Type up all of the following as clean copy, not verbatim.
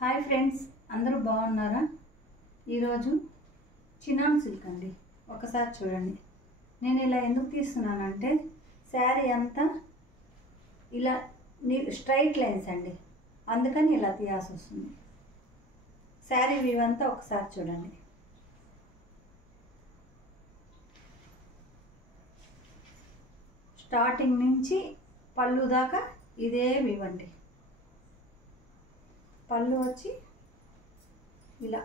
Hi friends, అందరూ బాగున్నారా? ఈరోజు చినాన్ సిల్క్ అండి. ఒకసారి చూడండి. నేను ఇలా ఎందుకు తీస్తున్నానంటే శారీ అంతా ఇలా స్ట్రైట్ లైన్స్ అండి, అందుకని ఇలా తీయాల్సి వస్తుంది. శారీ వీవ్ అంతా ఒకసారి చూడండి. స్టార్టింగ్ నుంచి పళ్ళు దాకా ఇదే వీవ్ అండి. పళ్ళు వచ్చి ఇలా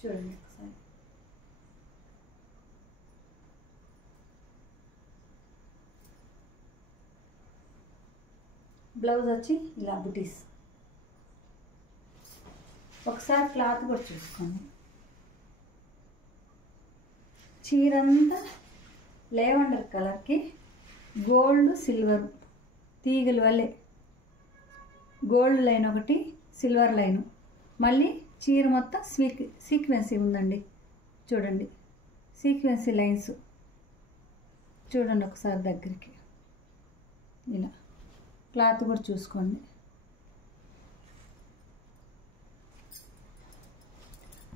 చూడండి ఒకసారి. బ్లౌజ్ వచ్చి ఇలా బుటీస్. ఒకసారి క్లాత్ కూడా చూసుకోండి. చీరంతా లేవెండర్ కలర్కి గోల్డ్ సిల్వర్ తీగల వల్లే గోల్డ్ లైన్ ఒకటి, సిల్వర్ లైను, మళ్ళీ చీర మొత్తం సీక్వెన్సీ ఉందండి. చూడండి, సీక్వెన్సీ లైన్స్ చూడండి ఒకసారి దగ్గరికి. ఇలా క్లాత్ కూడా చూసుకోండి.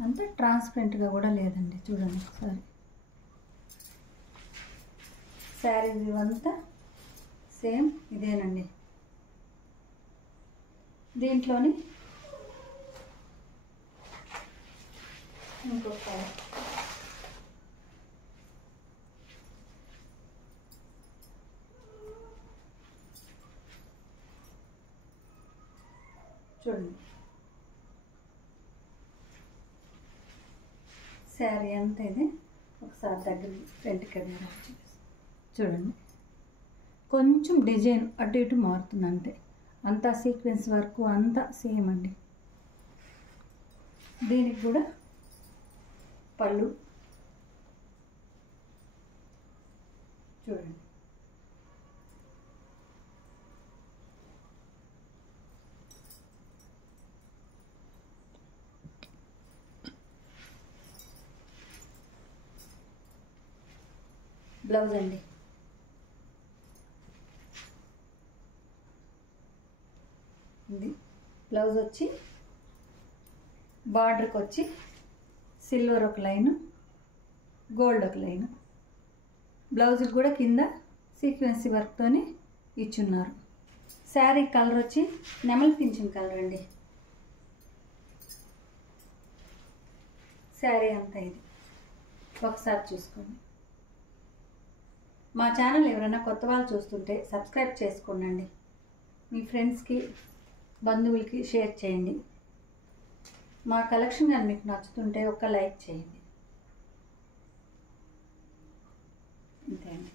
అంతా ట్రాన్స్పరెంట్గా కూడా లేదండి. చూడండి ఒకసారి. శారీ ఇవంతా సేమ్ ఇదేనండి. దీంట్లోని ఇంకొక చూడండి. శారీ అంతా ఇది ఒకసారి దగ్గర ఫ్రంట్ కెమెరా చూడండి. కొంచెం డిజైన్ అటు ఇటు మారుతుంది అంతే. అంతా సీక్వెన్స్ వర్క్ అంతా సేమ్ అండి. దీనికి కూడా పళ్ళు చూడండి. బ్లౌజ్ అండి. ఇది బ్లౌజ్ వచ్చి బార్డర్కి వచ్చి సిల్వర్ ఒక లైను, గోల్డ్ ఒక లైను. బ్లౌజ్కి కూడా కింద సీక్వెన్సీ వర్క్తోనే ఇచ్చున్నారు. శారీ కలర్ వచ్చి నెమలి పింఛన్ కలర్ అండి. శారీ అంతా ఇది ఒకసారి చూసుకోండి. మా ఛానల్ ఎవరైనా కొత్త వాళ్ళు చూస్తుంటే సబ్స్క్రైబ్ చేసుకోండి. మీ ఫ్రెండ్స్కి, బంధువులకి షేర్ చేయండి. మా కలెక్షన్ కానీ మీకు నచ్చుతుంటే ఒక లైక్ చేయండి. అంతే అండి.